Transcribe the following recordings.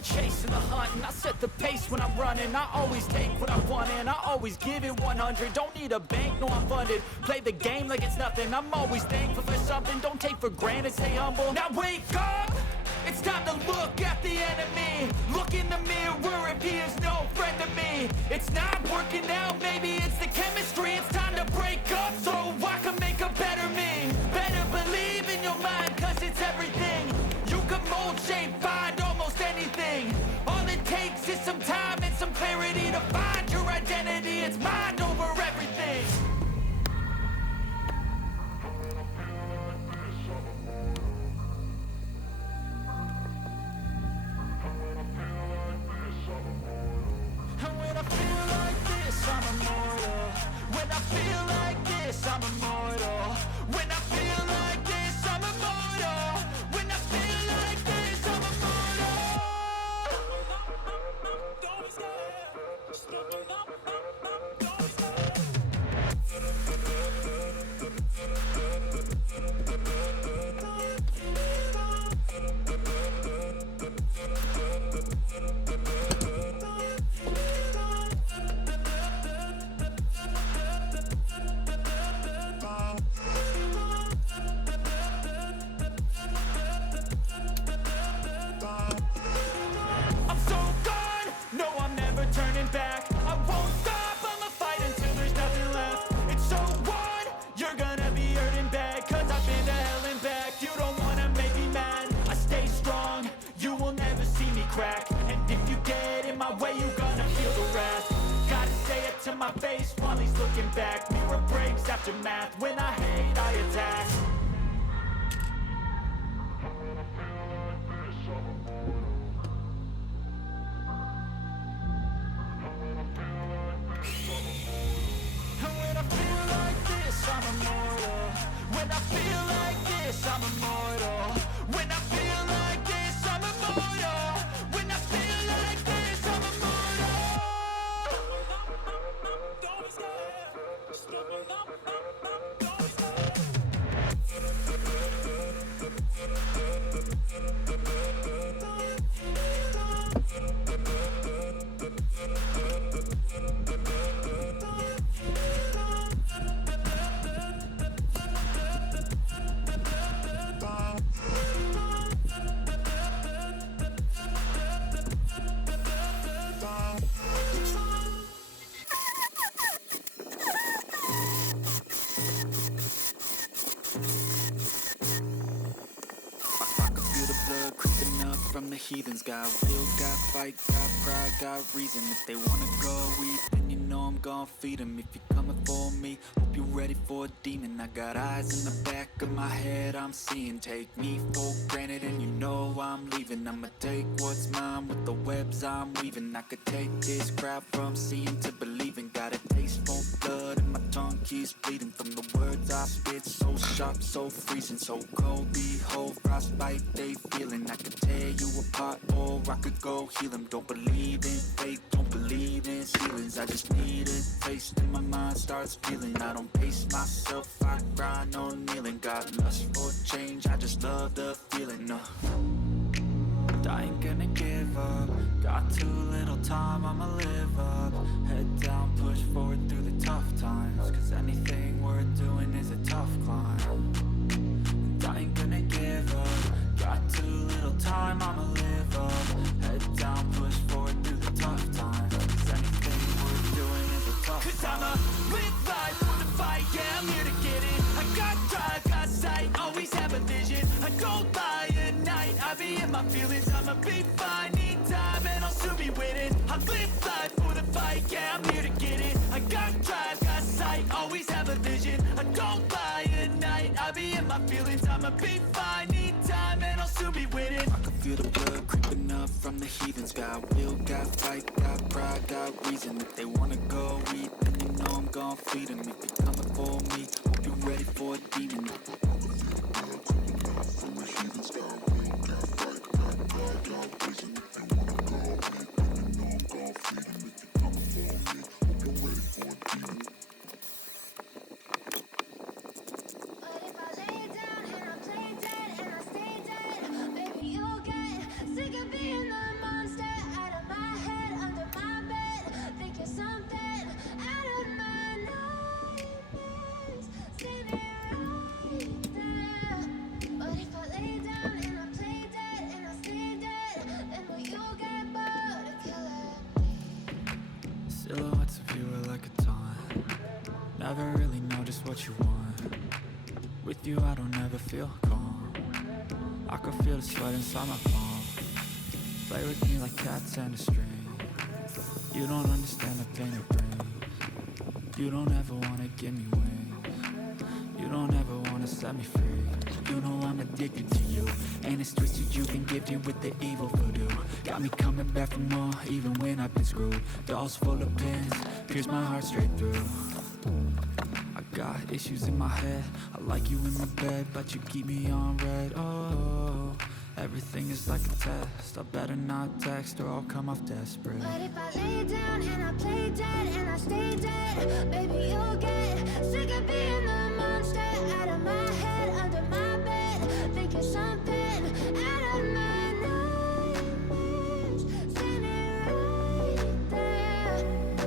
the chase and the hunt, and I set the pace when I'm running. I always take what I want and I always give it 100. Don't need a bank, no I'm funded. Play the game like it's nothing. I'm always thankful for something. Don't take for granted, stay humble. Now wake up! It's time to look at the enemy. Look in the mirror if he is no friend to me. It's not working out, maybe it's the chemistry. It's time to break up so I can make a better me. Better believe in your mind, cause it's everything. You can mold, shape, find almost anything. All it takes is some time and some clarity to find your identity. It's mind over everything. And when I feel like this, I'm immortal. When I feel like this, I'm immortal. When I feel like this, I'm immortal. When I feel like this, I'm immortal. Don't be scared. Just don't be scared. I'm so gone, no I'm never turning back. I won't stop, I'ma fight until there's nothing left. It's so on, you're gonna be hurting bad, cause I've been to hell and back. You don't wanna make me mad, I stay strong, you will never see me crack. And if you get in my way, you're gonna feel the wrath. Gotta say it to my face while he's looking back. Mirror breaks after math, when I hate I attack. And when I feel like this, I'm immortal. When I feel like this, I'm immortal. When I feel like this, I'm immortal. When I feel like this, I'm immortal. Don't be scared. Just don't be from the heathens. Got will, got fight, got pride, got reason. If they wanna go eat, then you know I'm gon' feed them. If you're coming for me, hope you're ready for a demon. I got eyes in the back of my head, I'm seeing. Take me for granted and you know I'm leaving. I'ma take what's mine with the webs I'm weaving. I could take this crowd from seeing to believing. Got a taste for blood and my tongue keeps bleeding. From the words I spit, so sharp, so freezing. So cold, behold, frostbite they feeling. I could tear you apart or I could go heal them. Don't believe in fate, don't believe in ceilings. I just need a taste and my mind starts feeling. I don't pace myself, I grind on kneeling. Got lust for change, I just love the feeling. I ain't gonna give up. Got too little time, I'ma live up. Head down, push forward through the tough times. Cause anything worth doing is a tough climb. And I ain't gonna give up. Got too little time, I'ma live up. Head down, push forward through the tough times. Cause anything worth doing is a tough climb. Cause I'ma live life for the fight, yeah, I'm here to get it. I got drive, got sight, always have a vision. I don't lie at night, I be in my feelings. I'ma be fine, need time, and I'll soon be winning. I live life for the fight, yeah, I'm here to get it. I got drive, got sight, always have a vision. I don't lie at night, I be in my feelings. I'ma be fine, need time, and I'll soon be winning. I can feel the blood creeping up from the heathens. Got will, got fight, got pride, got reason. If they wanna go eat, then you know I'm gon' feed them. If you're coming for me, hope you're ready for a demon. Sick of being the monster. never really know just what you want. With you I don't ever feel calm. I can feel the sweat inside my palm. Play with me like cats and a string. You don't understand the pain it brings. You don't ever wanna give me wings. You don't ever wanna set me free. You know I'm addicted to you, and it's twisted you can give in with the evil voodoo. Got me coming back for more, even when I've been screwed. Dolls full of pins, pierce my heart straight through. I got issues in my head, I like you in my bed, but you keep me on red. Oh, everything is like a test, I better not text or I'll come off desperate. But if I lay down and I play dead and I stay dead, baby you'll get sick of being the monster out of my head, under my bed, thinking something out of my nightmares, standing right there.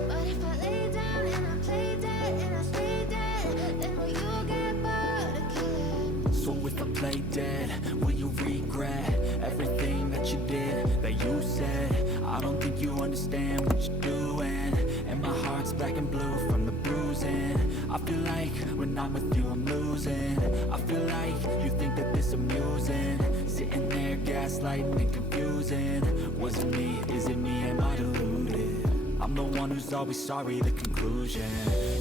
But if I lay down and I play dead and I stay dead, then will you get bored again? So if I play dead, will you regret everything that you did, that you said? I don't think you understand what you're doing, and my heart's black and blue from the bruising. I feel like when I'm with you I'm losing. I feel like you think that this amusing, sitting there gaslighting and confusing. Was it me? Is it me? Am I deluded? I'm the one who's always sorry, the conclusion.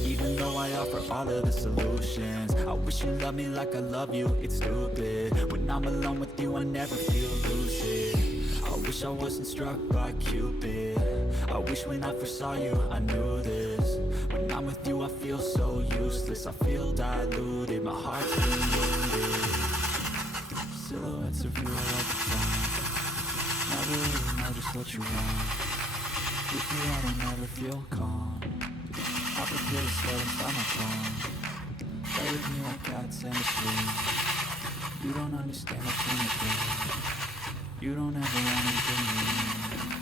Even though I offer all of the solutions, I wish you loved me like I love you, it's stupid. When I'm alone with you I never feel lucid. I wish I wasn't struck by Cupid. I wish when I first saw you I knew this. When I'm with you I feel so useless, I feel diluted, my heart's deluded. Silhouettes of you all the time, never really know just what you want. With you I don't ever feel calm, I can feel the sweat inside my palm. Play with me like cats and a string. You don't understand the pain it brings. You don't ever wanna give me